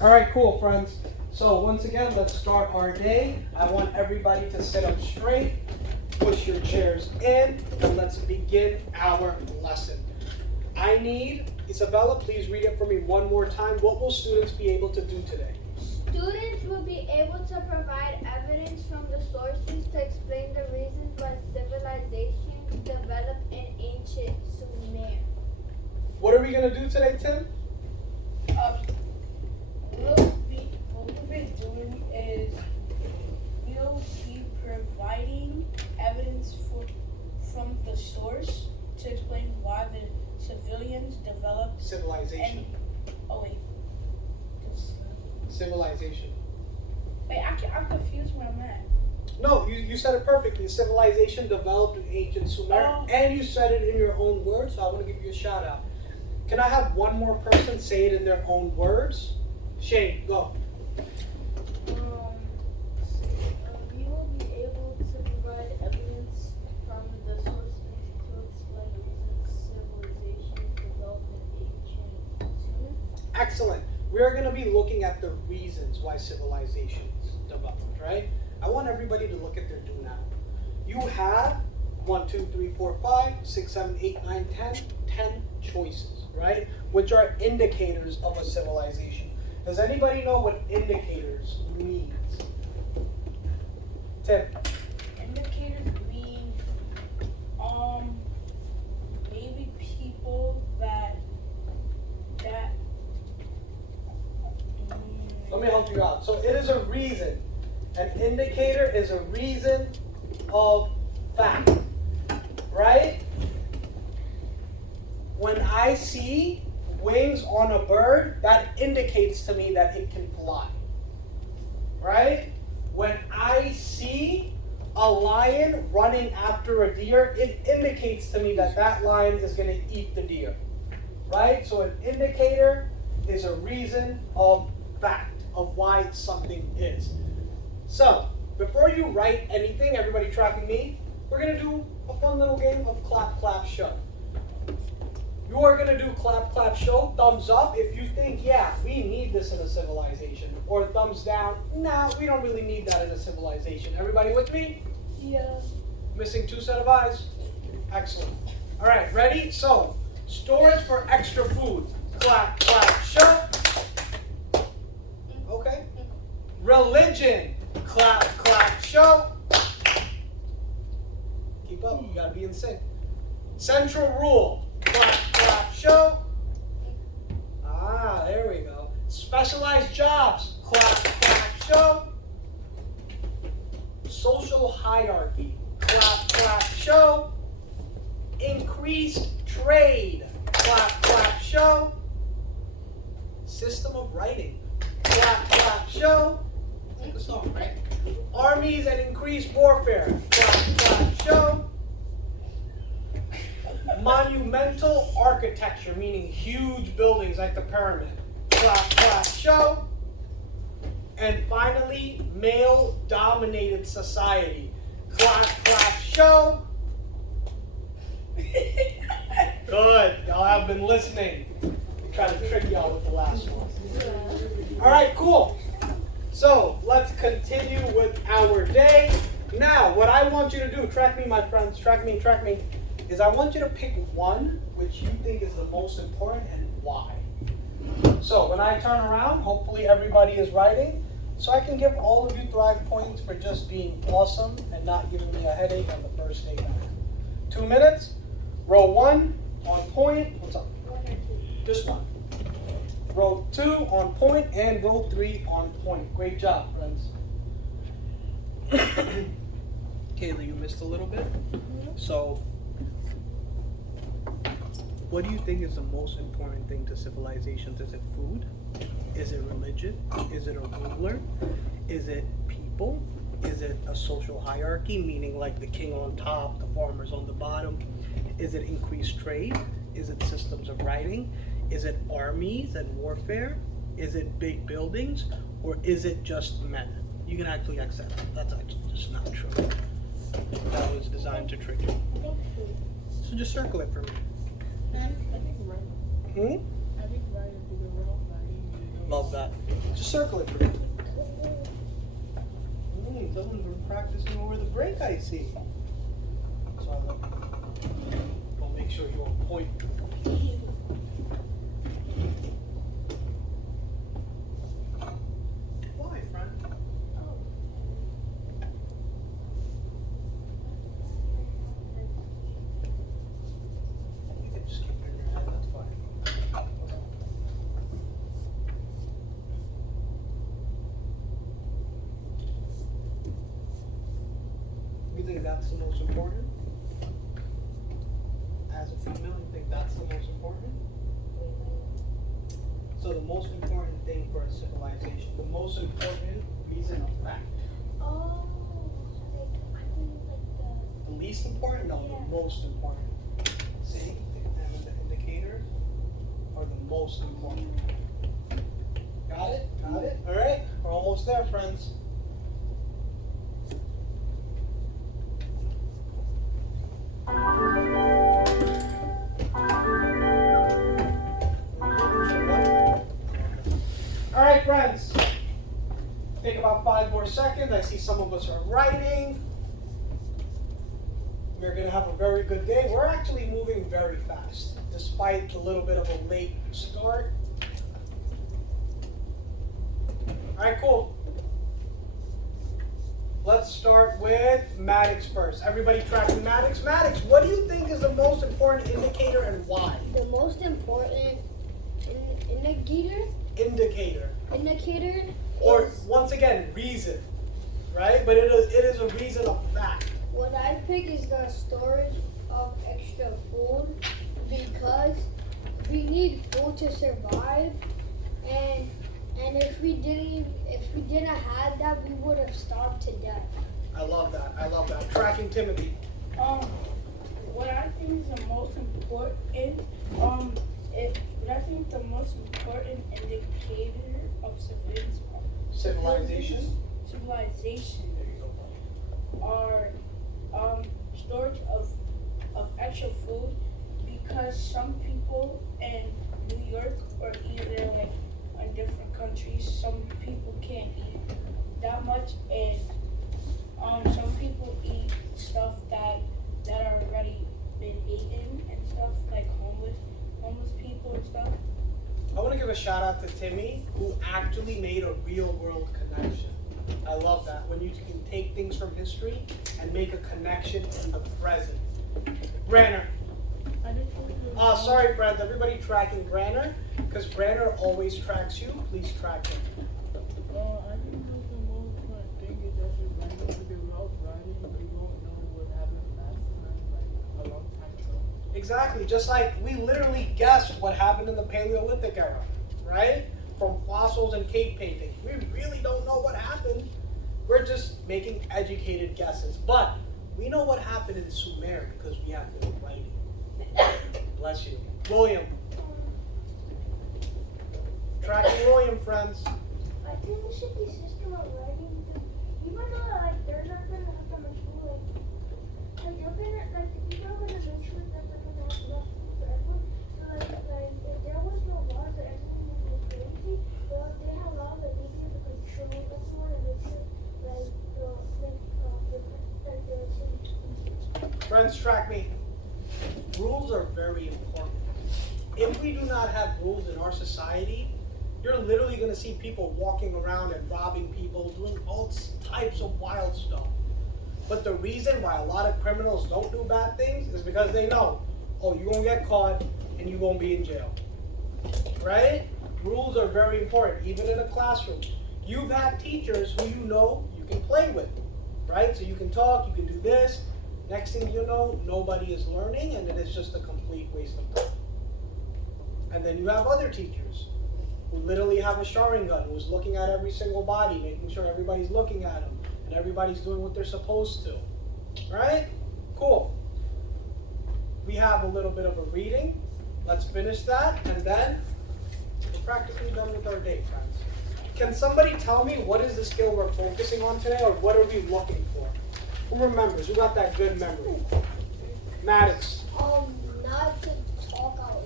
All right, cool, friends. So once again, let's start our day. I want everybody to sit up straight, push your chairs in, and let's begin our lesson. I need, Isabella, please read it for me one more time. What will students be able to do today? Students will be able to provide evidence from the sources to explain the reasons why civilizations developed in ancient Sumer. What are we going to do today, Tim? What we'll be doing is we'll be providing evidence from the source to explain why the civilians developed Civilization. Civilization. Wait, I'm confused where I'm at. No, you said it perfectly. Civilization developed in ancient Sumer, and you said it in your own words, so I want to give you a shout out. Can I have one more person say it in their own words? Shane, go. We will be able to provide evidence from the sources to explain the reasons civilizations developed in ancient Sumer. Excellent. We're going to be looking at the reasons why civilizations developed, right? I want everybody to look at their do now. You have 1, 2, 3, 4, 5, 6, 7, 8, 9, 10 choices, right? Which are indicators of a civilization. Does anybody know what indicators means? Tim. Indicators mean maybe people that Let me help you out. So it is a reason. An indicator is a reason of fact, right? When I see wings on a bird, that indicates to me that it can fly, right? When I see a lion running after a deer, it indicates to me that that lion is going to eat the deer, right? So an indicator is a reason of fact of why something is. So, before you write anything, everybody tracking me, we're going to do a fun little game of clap, clap, show. You are going to do clap, clap, show, thumbs up if you think, yeah, we need this in a civilization. Or thumbs down, nah, we don't really need that in a civilization. Everybody with me? Yeah. Missing 2 set of eyes? Excellent. All right, ready? So, storage for extra food. Clap, clap, show. Okay. Religion. Clap, clap, show. Keep up, you gotta be in sync. Central rule. Clap, clap, show. Ah, there we go. Specialized jobs. Clap, clap, show. Social hierarchy. Clap, clap, show. Increased trade. Clap, clap, show. System of writing. Clap, clap, show. It's a song, right? Armies and increased warfare. Clap, clap, show. Monumental architecture, meaning huge buildings like the pyramid. Clap, clap, show. And finally, male-dominated society. Clap, clap, show. Good. Y'all have been listening. I tried to trick y'all with the last one. All right, cool. So let's continue with our day. Now, what I want you to do, track me, my friends, track me, is I want you to pick one which you think is the most important and why. So when I turn around, hopefully everybody is writing, so I can give all of you Thrive points for just being awesome and not giving me a headache on the first day back. 2 minutes. Row 1 on point. What's up? 1 or 2. Just 1. Row 2 on point and row 3 on point. Great job, friends. Kayla, you missed a little bit. So, what do you think is the most important thing to civilizations? Is it food? Is it religion? Is it a ruler? Is it people? Is it a social hierarchy, meaning like the king on top, the farmers on the bottom? Is it increased trade? Is it systems of writing? Is it armies and warfare? Is it big buildings? Or is it just men? You can actually accept that. That's actually just not true. That was designed to trick you. So just circle it for me. I think right. Hmm? I think right is the wrong. Love that. Just circle it for me. Someone's been practicing over the break, I see. So I'll make sure you're on point. Why, friend? You can just keep it in your head, that's fine. You think that's the most important? As a female, you think that's the most important? So the most important thing for a civilization, the most important reason of fact. Oh, like I think like The least important? No, Yeah. the most important. See, and the indicators are the most important. Got it? Got it? All right, we're almost there, friends. All right, friends. Take about 5 more seconds. I see some of us are writing. We're going to have a very good day. We're actually moving very fast, despite a little bit of a late start. All right, cool. Let's start with Maddox first. Everybody tracking Maddox. Maddox, what do you think is the most important indicator and why? the most important indicator Or, is once again, reason, right? But it is a reason of fact. what I pick is the storage of extra food because we need food to survive, and if we didn't have that, we would have starved to death. I love that. I love that. Tracking Timothy. What I think is the most important, what I think the most important indicator of Civilization. civilization There you go. are storage of extra food, because some people in New York or either like in different countries, some people can't eat that much, and some people eat stuff that are already been eaten and stuff, like homeless people and stuff. I want to give a shout out to Timmy, who actually made a real world connection. I love that. When you can take things from history and make a connection in the present. Granner. Sorry, friends. Everybody tracking Granner, because Granner always tracks you. Please track him. I think the most important thing is that you're running without writing, you don't know what happened last time, like a long time ago. Exactly. Just like we literally guessed what happened in the Paleolithic era, right? From fossils and cave paintings. We really don't know what happened. We're just making educated guesses. But we know what happened in Sumer because we have been writing. Bless you. William. Tracking William, friends. I think we should be system of writing because even though like they're not gonna have that much food, like they're gonna like the people are gonna make sure that they're gonna have enough food for everyone. So like if there was no laws or everything would be crazy, well they have laws that they be able to control everyone and make sure like the city. Friends, track me. Rules are very important. If we do not have rules in our society, you're literally going to see people walking around and robbing people, doing all types of wild stuff. But the reason why a lot of criminals don't do bad things is because they know, oh, you're going to get caught and you won't be in jail. Right? Rules are very important, even in a classroom. You've had teachers who you know you can play with, right? So you can talk, you can do this. Next thing you know, nobody is learning and it is just a complete waste of time. And then you have other teachers who literally have a showering gun, who's looking at every single body, making sure everybody's looking at them and everybody's doing what they're supposed to. Right? Cool. We have a little bit of a reading. Let's finish that, and then we're practically done with our day, friends. Can somebody tell me what is the skill we're focusing on today, or what are we looking for? Who remembers? Who got that good memory? Maddox. Not to talk out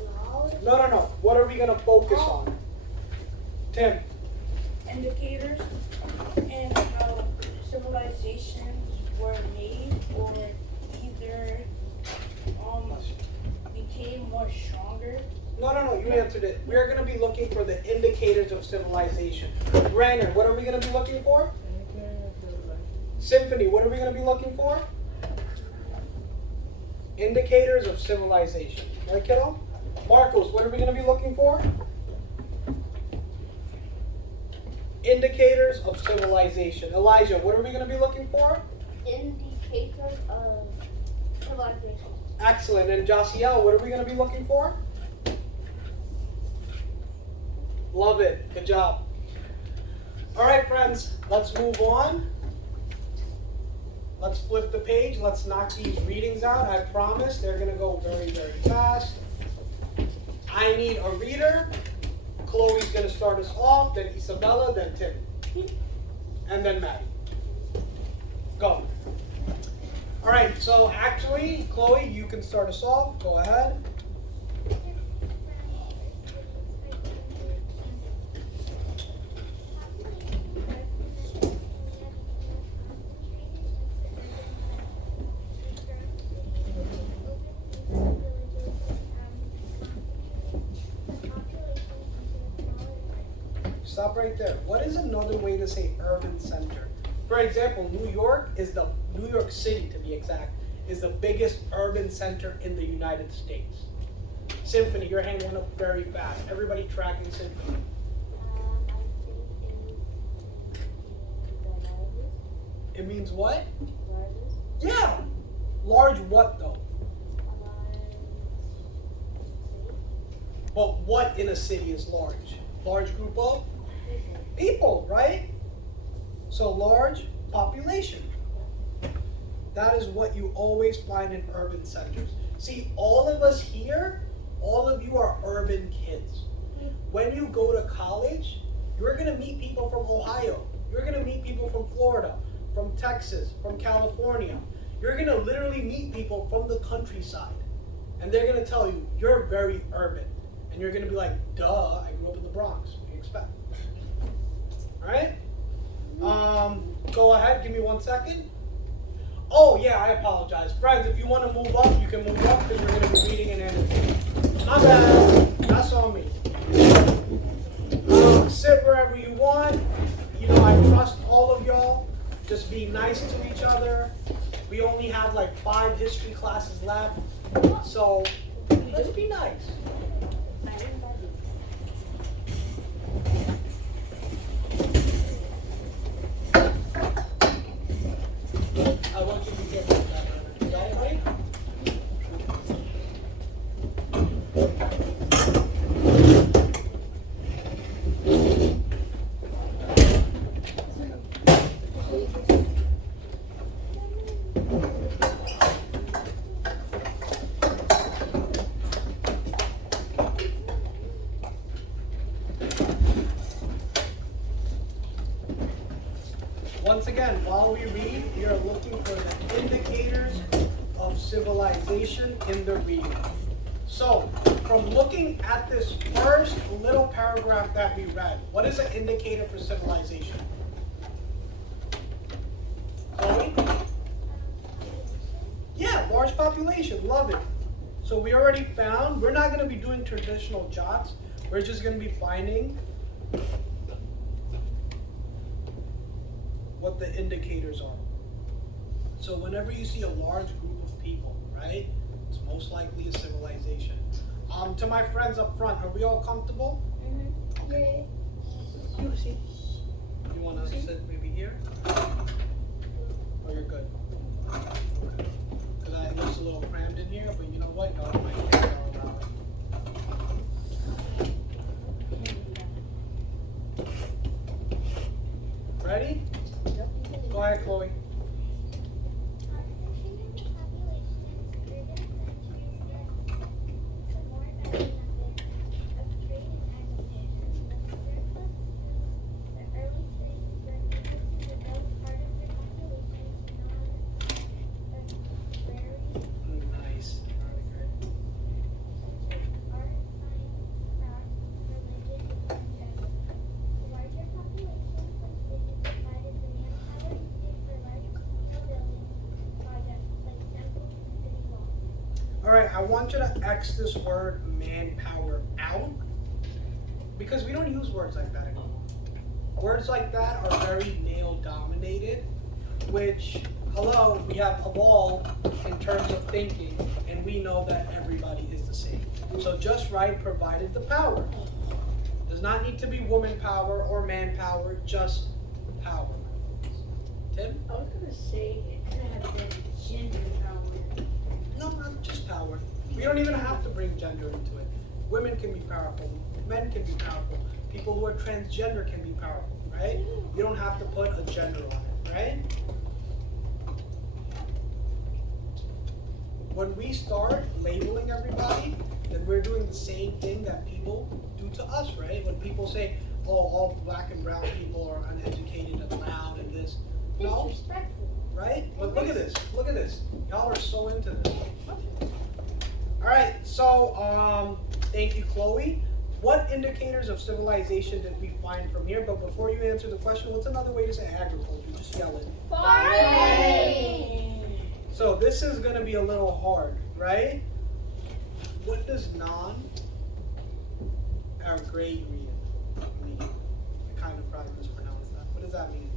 loud. No. What are we going to focus on? Tim. Indicators and how civilizations were made or either became more stronger. No, you answered it. We're going to be looking for the indicators of civilization. Brandon, what are we going to be looking for? Symphony, what are we going to be looking for? Indicators of civilization. Right, kiddo? Marcos, what are we going to be looking for? Indicators of civilization. Elijah, what are we going to be looking for? Indicators of civilization. Excellent. And Josiel, what are we going to be looking for? Love it. Good job. All right, friends, let's move on. Let's flip the page. Let's knock these readings out. I promise they're going to go very, very fast. I need a reader. Chloe's going to start us off, then Isabella, then Tim. And then Maddie. Go. All right, so actually, Chloe, you can start us off. Go ahead. Stop right there. What is another way to say urban center? For example, New York City, to be exact, is the biggest urban center in the United States. Symphony, your hand went up very fast. Everybody tracking Symphony. It means what? Yeah. Large what though? But what in a city is large? Large group of people, right? So large population. That is what you always find in urban centers. See, all of us here, all of you are urban kids. When you go to college, you're going to meet people from Ohio. You're going to meet people from Florida, from Texas, from California. You're going to literally meet people from the countryside. And they're going to tell you, you're very urban. And you're going to be like, duh, I grew up in the Bronx. What do you expect? All right? Go ahead, give me 1 second. Oh, yeah, I apologize. Friends, if you want to move up, you can move up because we're going to be reading and annotating. My bad. That's on me. Sit wherever you want. You know, I trust all of y'all. Just be nice to each other. We only have like 5 history classes left. So, let's be nice. I want you to get that. You got it, buddy? Once again, while we read, we are looking for the indicators of civilization in the reading. So, from looking at this first little paragraph that we read, what is an indicator for civilization? Chloe? Yeah, large population, love it. So we already found, we're not going to be doing traditional jots, we're just going to be finding what the indicators are. So whenever you see a large group of people, right, it's most likely a civilization. To my friends up front, are we all comfortable? Mm-hmm. Okay. You see. You want to sit maybe here? Oh, you're good. Because it looks a little crammed in here, but you know what? No, my hands are allowed. Ready? Go ahead, Chloe. Nice. Alright, I want you to X this word manpower out because we don't use words like that anymore. Words like that are very male dominated, which, hello, we have evolved in terms of thinking, and we know that everybody is the same. So just right provided the power. Does not need to be woman power or manpower, just power. Tim? I was gonna say it could have been gender power. No, not just power. We don't even have to bring gender into it. Women can be powerful. Men can be powerful. People who are transgender can be powerful, right? You don't have to put a gender on it, right? When we start labeling everybody, then we're doing the same thing that people do to us, right? When people say, oh, all black and brown people are uneducated and loud and this. No, Disrespectful. right? But look at this. Look at this. Y'all are so into this. All right. So, thank you, Chloe. What indicators of civilization did we find from here? But before you answer the question, what's another way to say agriculture? Just yell it. Farming. So this is going to be a little hard, right? What does non-agrarian mean? I kind of probably mispronounced that. What does that mean?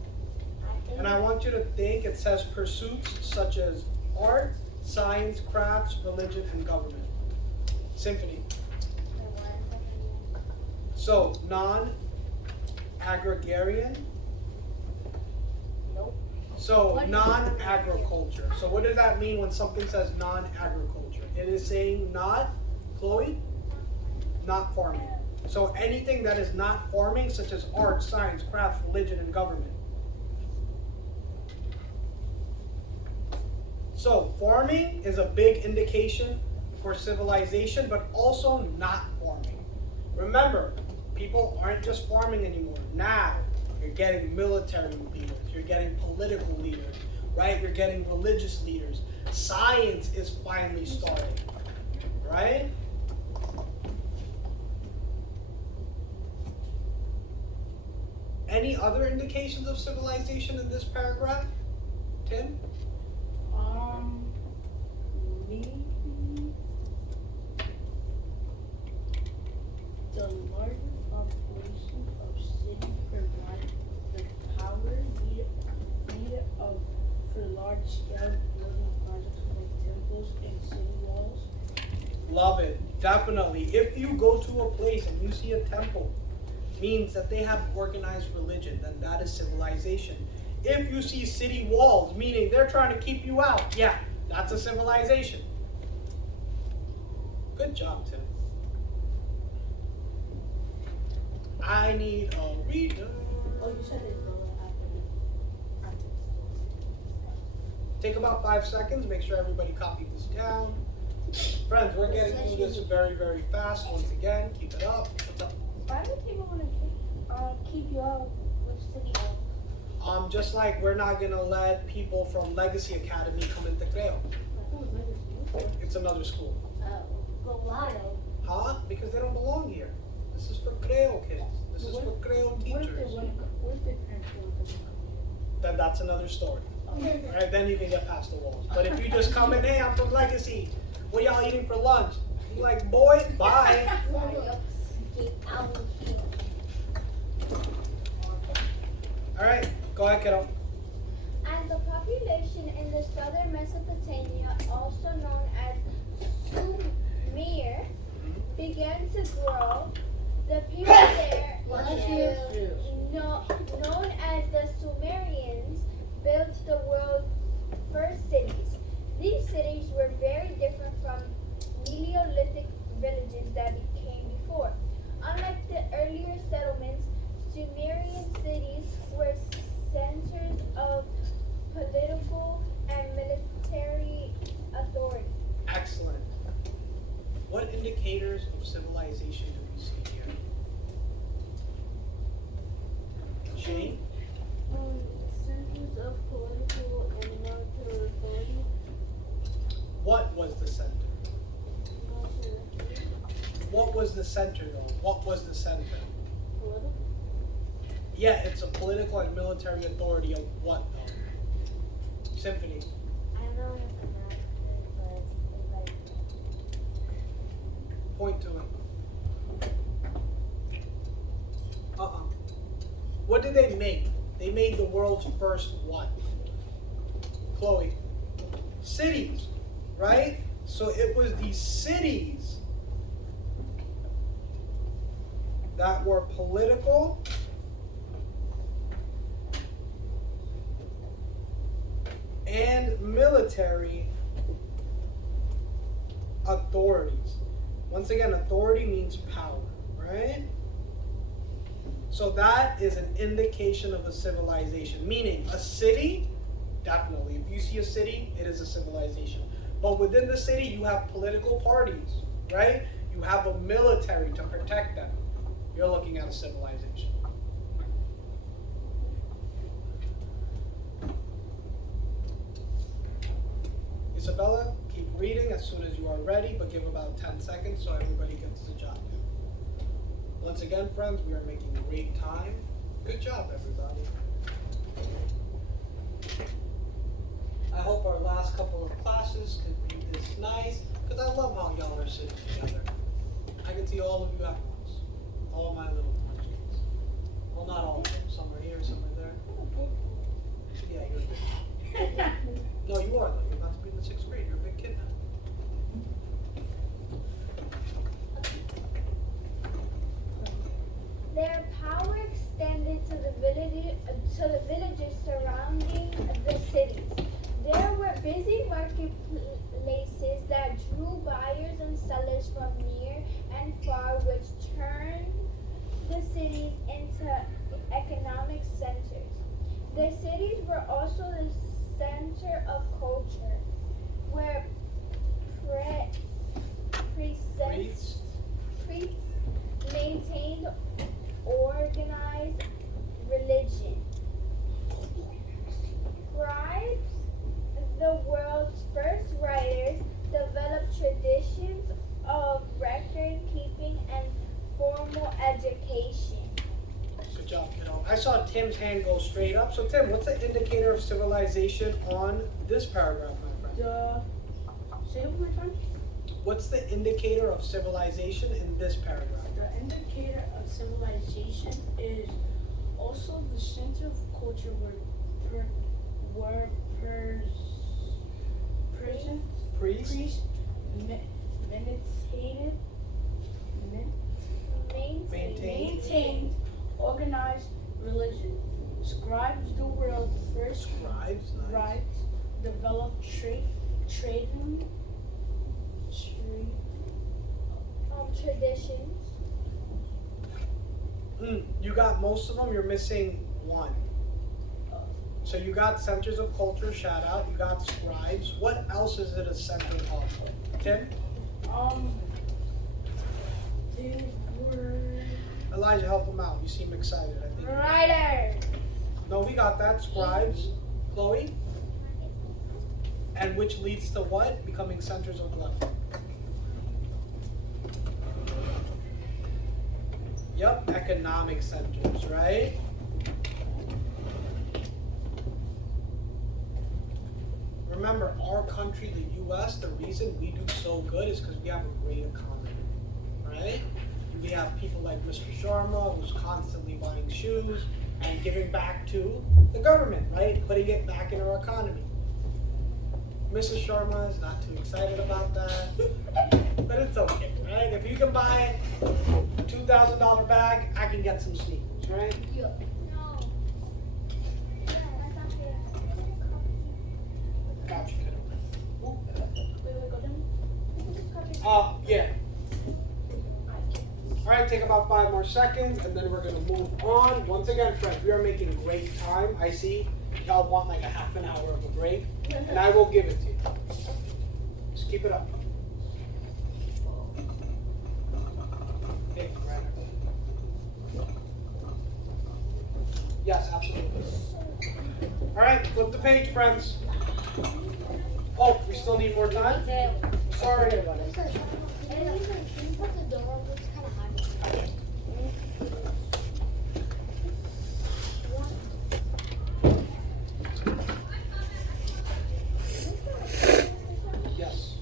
And I want you to think, it says pursuits such as art, science, crafts, religion, and government. Symphony. So, non-agrarian. Nope. So, non-agriculture. So, what does that mean when something says non-agriculture? It is saying not, Chloe? Not farming. So, anything that is not farming, such as art, science, crafts, religion, and government. So, farming is a big indication for civilization, but also not farming. Remember, people aren't just farming anymore. Now, you're getting military leaders, you're getting political leaders, right? You're getting religious leaders. Science is finally starting, right? Any other indications of civilization in this paragraph? Tim? Maybe the larger population of cities provide the power needed for large-scale building projects like temples and city walls. Love it, definitely. If you go to a place and you see a temple, means that they have organized religion, then that is civilization. If you see city walls, meaning they're trying to keep you out, yeah, that's a civilization. Good job, Tim. I need a reader. Oh, you said it after. Take about 5 seconds, make sure everybody copied this down. Friends, we're getting through this very, very fast. Once again, keep it up. What's up? Why do people want to keep you out with city hall? Just like we're not gonna let people from Legacy Academy come into Creo. It's another school. But why though? Huh? Because they don't belong here. This is for Creo kids. This is for Creo What if teachers. they parents want them to come Then that's another story. here? Alright, then you can get past the walls. But if you just come in, hey, I'm from Legacy. What y'all eating for lunch? You like, boy, bye. Get out of here. Alright, go ahead, kiddo. As the population in the southern Mesopotamia, also known as Sumer, began to grow, the people there, known as the Sumerians, built the world's first cities. These cities were very different from Neolithic villages that came before. Unlike the earlier settlements, Sumerian cities were centers of political and military authority. Excellent. What indicators of civilization do we see here? Shane? Centers of political and military authority. What was the center? What was the center though? What was the center? Political? Yeah, it's a political and military authority of what though? Symphony. I know it's America, but it's like Point to it. What did they make? They made the world's first what? Chloe. Cities, right? So it was these cities that were political and military authorities. Once again, authority means power, right? So that is an indication of a civilization, meaning a city, definitely. If you see a city, it is a civilization. But within the city, you have political parties, right? You have a military to protect them. You're looking at a civilization. Isabella, keep reading as soon as you are ready, but give about 10 seconds so everybody gets the job done. Once again, friends, we are making great time. Good job, everybody. I hope our last couple of classes could be this nice, because I love how y'all are sitting together. I can see all of you at once. All my little munchkins. Well, not all of them. Some are here, some are there. Yeah, you're big. No, you are, though. You're about to be in the 6th grade. You're a big kid now. Their power extended to the villages surrounding the cities. There were busy marketplaces that drew buyers and sellers from near and far, which turned the cities into economic centers. The cities were also the center of culture, where priests maintained organized religion. Scribes, the world's first writers, developed traditions of record keeping and formal education. Good job, kiddo. I saw Tim's hand go straight up. So, Tim, what's the indicator of civilization on this paragraph, my friend? Say it one more time. What's the indicator of civilization in this paragraph? The indicator of civilization is also the center of culture where priests maintained organized religion. Scribes, the world's first Scribes, nice. scribes, developed Traditions. You got most of them, you're missing one. So you got centers of culture, shout out. You got scribes. What else is it a center of? Tim? They were Elijah, help him out. You seem excited, I think. writers. No, we got that. Scribes. Chloe? And which leads to what? Becoming centers of what? Yep, economic centers, right? Remember, our country, the U.S., the reason we do so good is because we have a great economy, right? We have people like Mr. Sharma, who's constantly buying shoes and giving back to the government, right? Putting it back in our economy. Mrs. Sharma is not too excited about that, but it's okay, right? If you can buy a $2,000 bag, I can get some sneakers, right? No. Gotcha, kiddo. Go Yeah. All right, take about 5 more seconds, and then we're gonna move on. Once again, friends, we are making great time. I see y'all want like a half an hour of a break, and I will give it to you. Just keep it up. Okay, right. Yes, absolutely. All right, flip the page, friends. Oh, we still need more time? Sorry. Yes.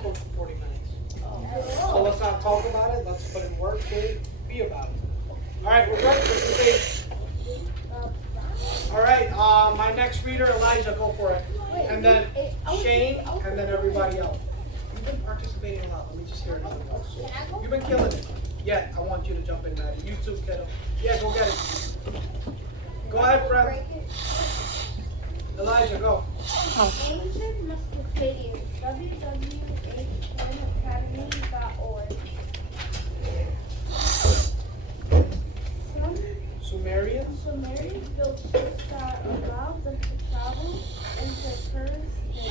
close to 40 minutes. Oh. So let's not talk about it. Let's put in work. Be about it. All right, we're good. This is it. All right. My next reader, Elijah, go for it. And then Shane, and then everybody else. You've been participating a lot. Let me just hear another one. You've been killing it. Yeah, I want you to jump in, Maddie. You too, kiddo. Yeah, go get it. Go ahead, friend. Elijah, go. Ancient Mesopotamians, www.academy.org. Sumerians. Sumerians built ships that allowed them to travel into currency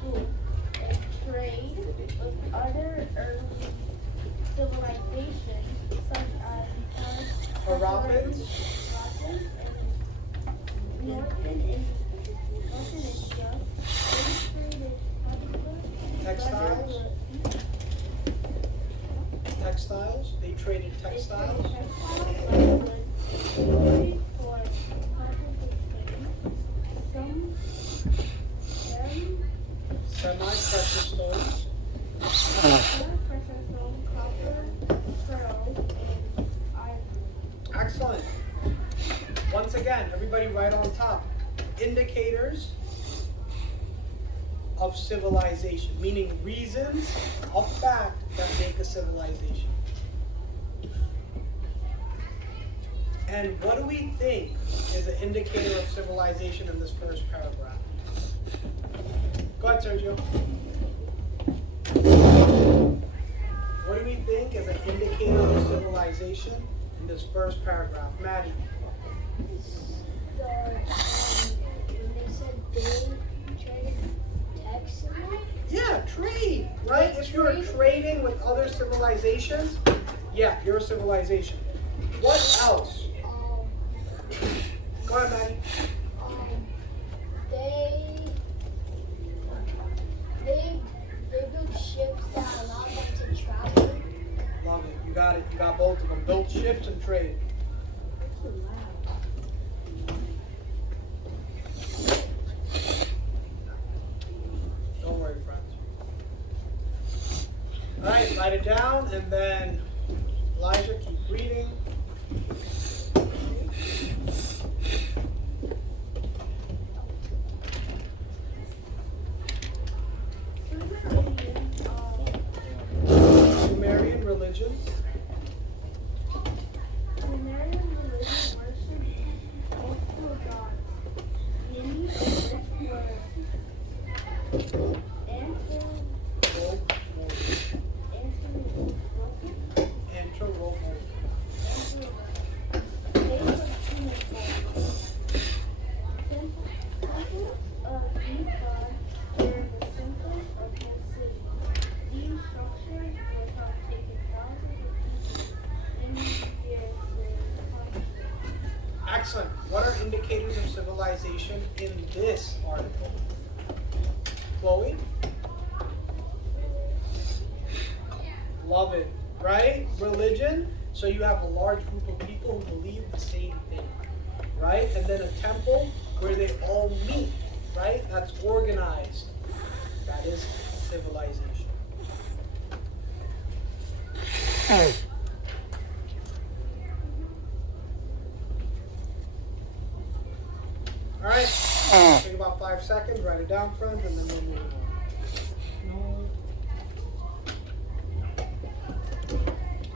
food and trade with other early civilizations such as Harappans. and Northern India. Textiles. Textiles. They traded textiles. Semi-precious stones. Excellent. Once again, everybody right on top. Indicators of civilization, meaning reasons of fact that make a civilization. And what do we think is an indicator of civilization in this first paragraph? Go ahead, Sergio. What do we think is an indicator of civilization in this first paragraph? Maddie. When they said they traded text. Yeah, trade, right? If you're trading with other civilizations, yeah, you're a civilization. What else? Go ahead, Maddie. They built ships that allow them to travel. Love it. You got it. You got both of them. Built ships and trade. Don't worry, friends. All right, write it down, and then Elijah, keep reading. Sumerian religion. Sumerian religion worshipped multiple gods, many of which were Excellent. What are indicators of civilization in this article? Chloe? Love it, right? Religion. So you have a large group of people who believe the same thing, right? And then a temple where they all meet, right? That's organized. That is civilization. All right, take about 5 seconds, write it down, friends, and then we'll move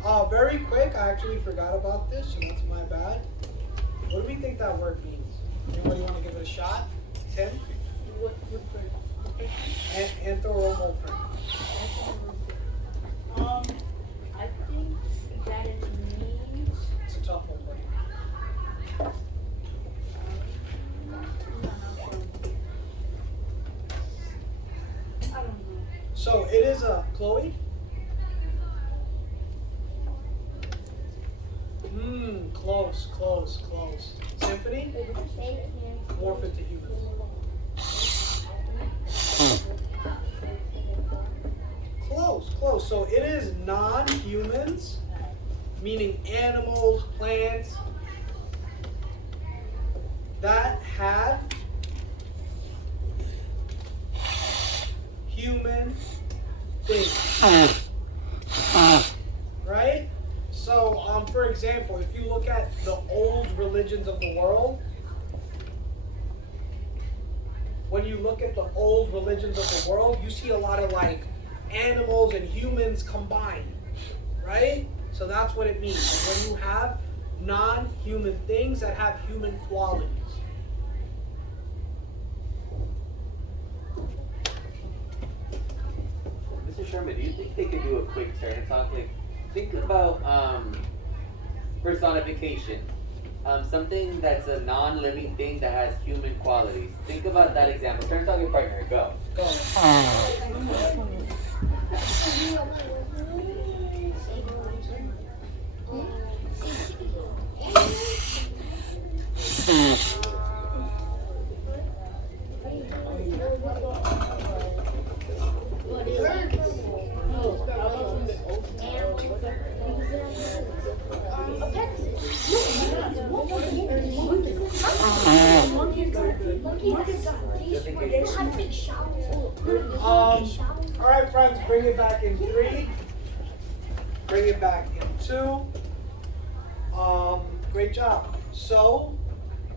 on. Very quick, I actually forgot about this, so that's my bad. What do we think that word means? Anybody want to give it a shot? Tim? What Anthropomorphic. I think that it means It's a tough one, buddy. I don't know. So it is a Chloe? Close, close, close. Symphony? Morph into humans. Close, close. So it is non-humans, meaning animals, plants, that have human things. Right? So, for example, if you look at the old religions of the world, when you look at the old religions of the world, you see a lot of like animals and humans combined, right? So that's what it means. When you have non-human things that have human qualities. Mr. Sherman, do you think they could do a quick turn and talk? Like, think about personification. Something that's a non-living thing that has human qualities. Think about that example. Turn to your partner. Go. Go. All right, friends, bring it back in 3. Bring it back in 2. Great job. So,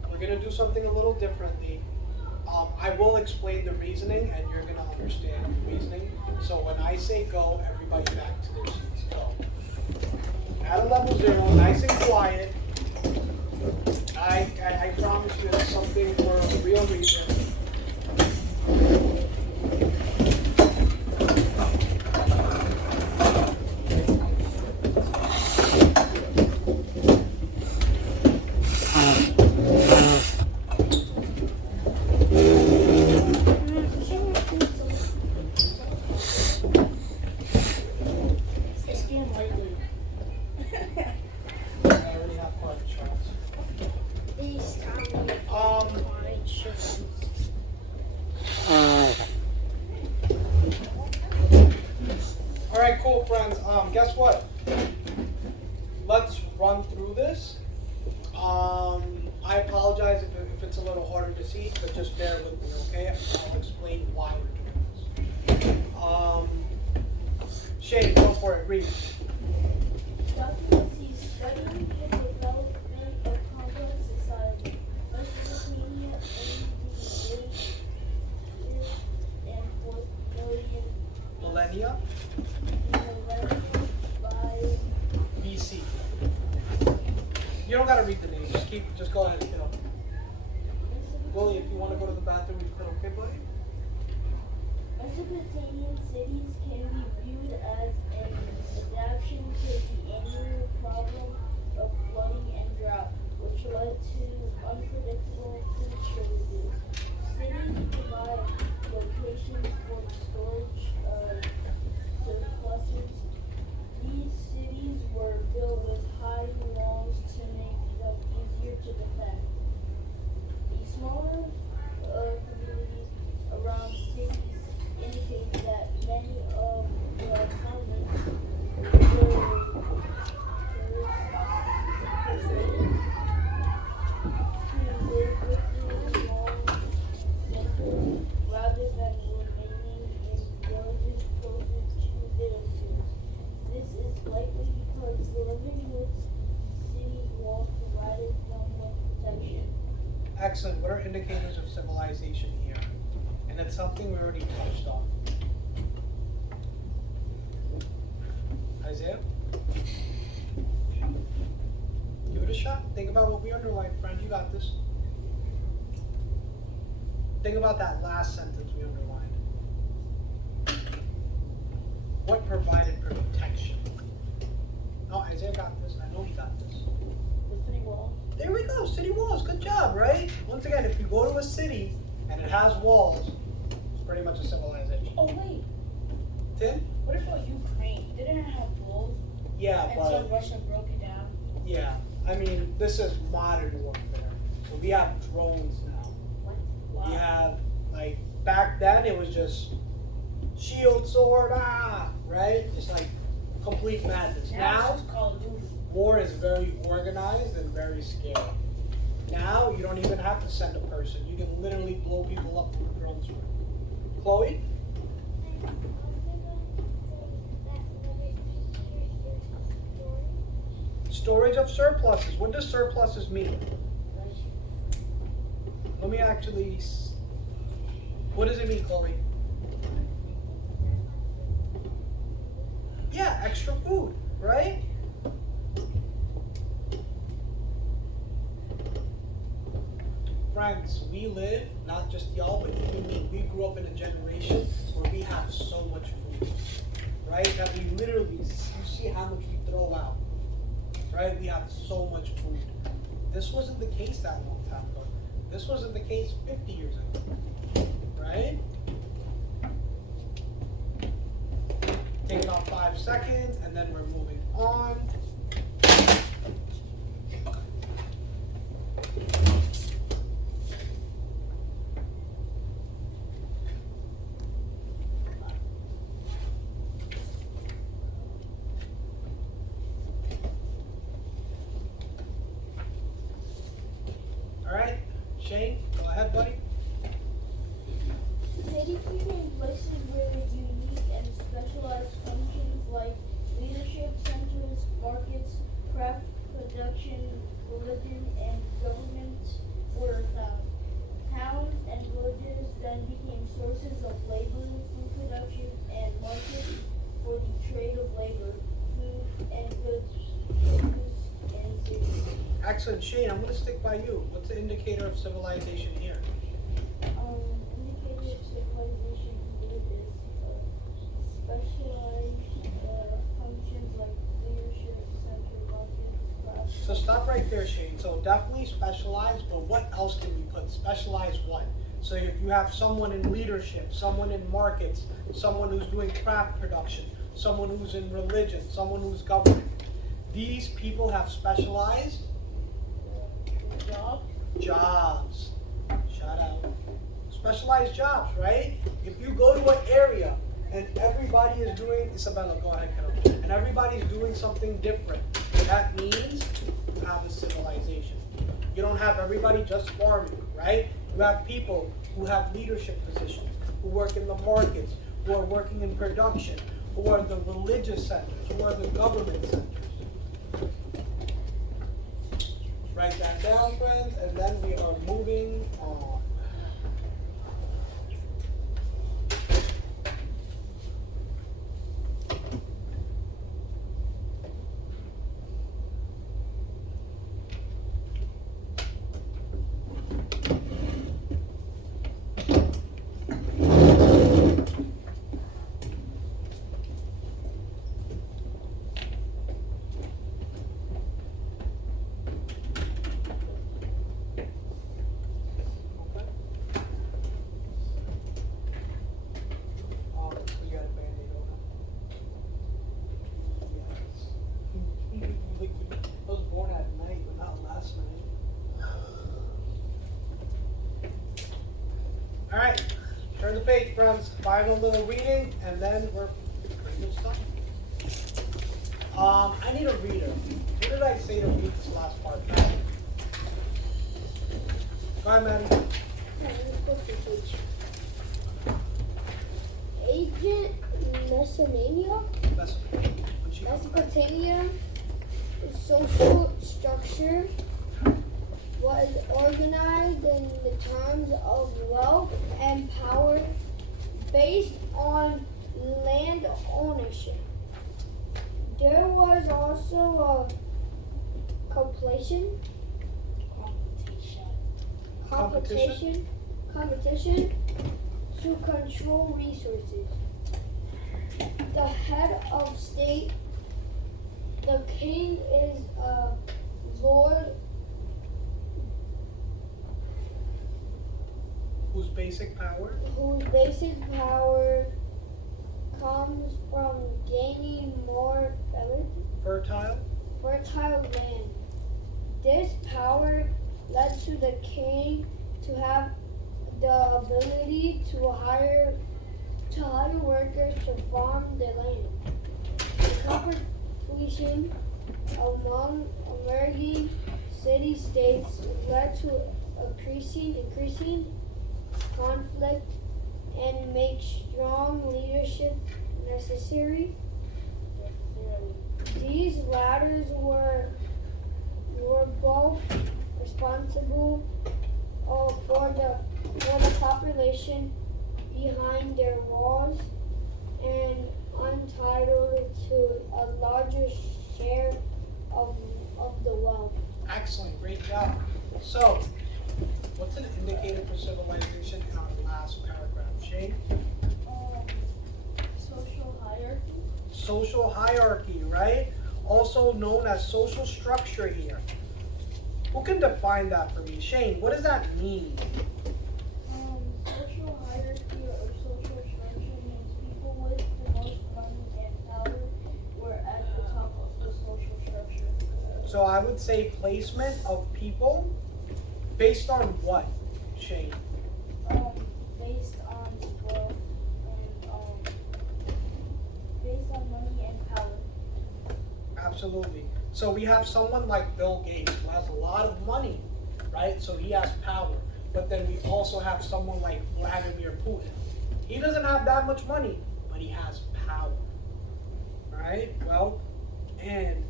we're going to do something a little differently. I will explain the reasoning, and you're going to understand the reasoning. So when I say go, everybody back to their seats. Go. At a level 0, nice and quiet. I promise you it's something for a real reason. Alright, cool friends. Guess what? Let's run through this. I apologize if it's a little harder to see, but just bear with me, okay? I'll explain why we're doing this. Shane, go for it. Read. Documenting studying the development of complex society, Mesopotamia in the 8th and 4th million Millennia. by BC. You don't gotta read the names. Just go ahead. You know. Willie, if you want to go to the bathroom, you can. Okay, buddy. Mesopotamian cities can be viewed as an adaptation to the annual problem of flooding and drought, which led to unpredictable food shortages. Cities provide locations for storage of surpluses. These cities were built with high walls to make them easier to defend. The smaller communities around cities indicate that many of the convicts were to live within small centers rather than remaining in villages closer to villages. This is likely because living with city walls provided them with protection. Excellent. What are indicators of civilization here? And it's something we already touched on. Isaiah? Give it a shot. Think about what we underlined, friend. You got this. Think about that last sentence we underlined. What provided protection? Oh, Isaiah got this. I know he got this. The city wall. There we go. City walls. Good job, right? Once again, if you go to a city and it has walls, it's pretty much a civilization. Oh wait, Tim? what about Ukraine? Didn't it have walls? Yeah, And but so Russia broke it down. yeah. I mean, this is modern warfare. So we have drones now. Wow. We have, like, back then it was just shield, sword, right? It's like complete madness. Now it's just Call of Duty. War is very organized and very scary. Now you don't even have to send a person. You can literally blow people up with a drone strike. Chloe? Storage of surpluses. What does surpluses mean? Let me actually. What does it mean, Chloe? Yeah, extra food, right? Friends, we live, not just y'all, but even me, we grew up in a generation where we have so much food, right? That we literally, you see how much we throw out, right? We have so much food. This wasn't the case that long time ago. This wasn't the case 50 years ago, right? Take about 5 seconds, and then we're moving on. All right, Shane, go ahead, buddy. City keeping places where unique and specialized functions like leadership centers, markets, craft production, religion, and government were found. Towns and villages then became sources of labor, food production, and markets for the trade of labor, food, and goods produced in cities. Excellent, Shane. I'm gonna stick by you. What's the indicator of civilization here? Indicator of civilization here is specialized functions like leadership, center, markets, craft. So stop right there, Shane. So definitely specialized, but what else can we put? Specialized what? So if you have someone in leadership, someone in markets, someone who's doing craft production, someone who's in religion, someone who's government, these people have specialized jobs. Shout out. Specialized jobs, right? If you go to an area and everybody is doing, Isabella, go ahead, Carol. And everybody's doing something different, that means you have a civilization. You don't have everybody just farming, right? You have people who have leadership positions, who work in the markets, who are working in production, who are the religious centers, who are the government centers. Write that down, friends, and then we are moving on. We got a Band-Aid on. Yes. I was born at night, but not last night. All right, turn the page, friends. Final little reading, and then we're pretty good stuff. I need a reader. What did I say to read this last part? Maddie? Go ahead, Maddie. Ancient Mesopotamia, Mesopotamia, social structure was organized in the terms of wealth and power based on land ownership. There was also a competition to control resources. The head of state, the king, is a lord Whose basic power? whose basic power comes from gaining more Fertile. land. This power led to the king to have the ability to hire workers to farm the land. The competition among emerging city-states led to increasing conflict and make strong leadership necessary. These ladders were were both responsible for the population behind their walls and entitled to a larger share of the wealth. Excellent, great job. So, what's an indicator for civilization in our last paragraph, Shane? Social hierarchy. Social hierarchy, right? Also known as social structure here. Who can define that for me? Shane, what does that mean? Social hierarchy or social structure means people with the most money and power were at the top of the social structure. So I would say placement of people based on what, Shane? Based on wealth and based on money and power. Absolutely. So we have someone like Bill Gates who has a lot of money, right? So he has power. But then we also have someone like Vladimir Putin. He doesn't have that much money, but he has power, right? Wealth and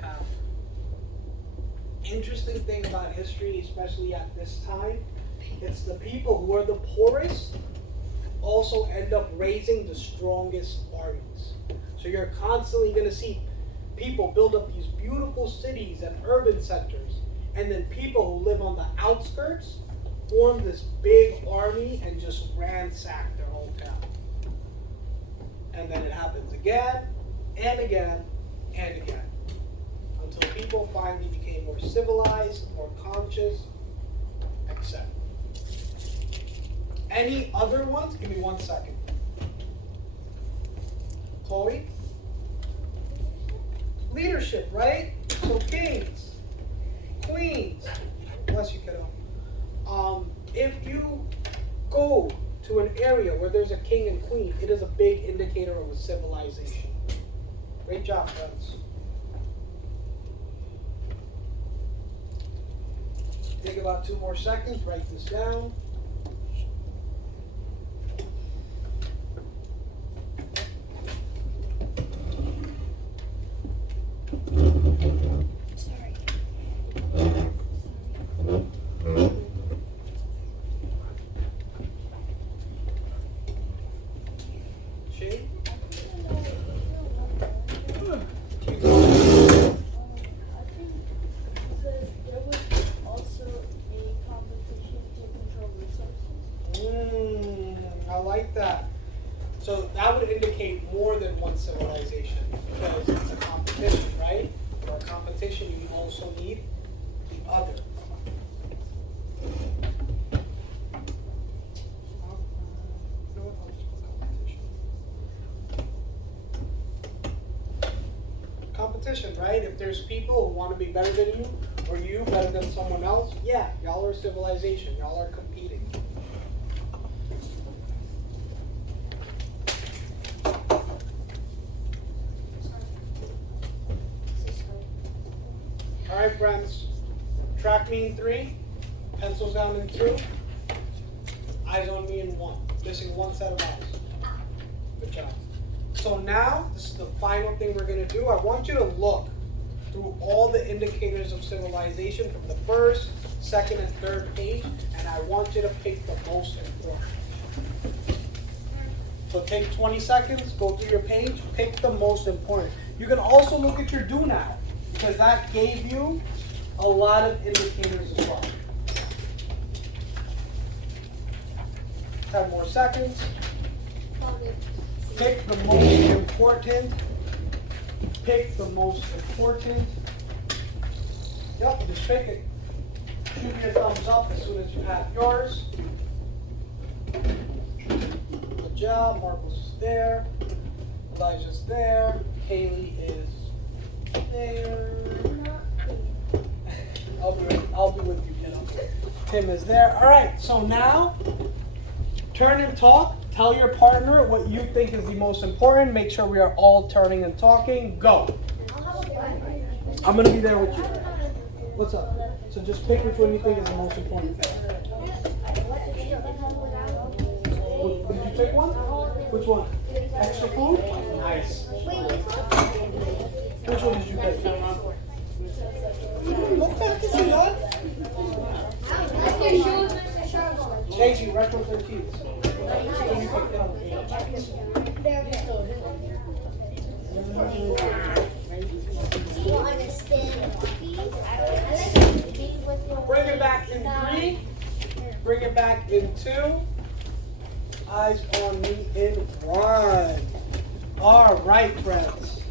power. Interesting thing about history, especially at this time, it's the people who are the poorest also end up raising the strongest armies. So you're constantly going to see people build up these beautiful cities and urban centers, and then people who live on the outskirts form this big army and just ransack their whole town. And then it happens again and again and again until people finally became more civilized, more conscious, etc. Any other ones? Give me 1 second. Chloe? Leadership, right? So kings, queens, bless you, kiddo. If you go to an area where there's a king and queen, it is a big indicator of a civilization. Great job, friends. Take about 2 more seconds, write this down. Shane? I think there was also a competition to control resources. I like that. So that would indicate more than one civilization because it's a competition, right? For a competition, you also need the other. Competition, right? If there's people who want to be better than you, or you better than someone else, yeah, y'all are civilization. Y'all are competing. All right, friends. Track me in 3, pencils down in 2, eyes on me in 1. Missing 1 set of eyes. Good job. So now, this is the final thing we're going to do. I want you to look through all the indicators of civilization from the first, second, and third page, and I want you to pick the most important. So take 20 seconds, go through your page, pick the most important. You can also look at your do now, because that gave you a lot of indicators as well. 10 more seconds. Pick the most important. Pick the most important. Yep, just pick it. Shoot me a thumbs up as soon as you have yours. Good job. Marcos is there. Elijah's there. Kaylee is there. I'll be with you, kiddo. Tim is there. All right. So now, turn and talk. Tell your partner what you think is the most important. Make sure we are all turning and talking. Go. I'm gonna be there with you. What's up? So just pick which one you think is the most important thing. Did you pick one? Which one? Extra food? Nice. Which one did you pick? Look back at you, huh? Like your shoes, Mr. Sharp. Casey, retro 13. You understand me? I like to be with your Bring it back in 3. Bring it back in 2. Eyes on me in 1. All right, friends.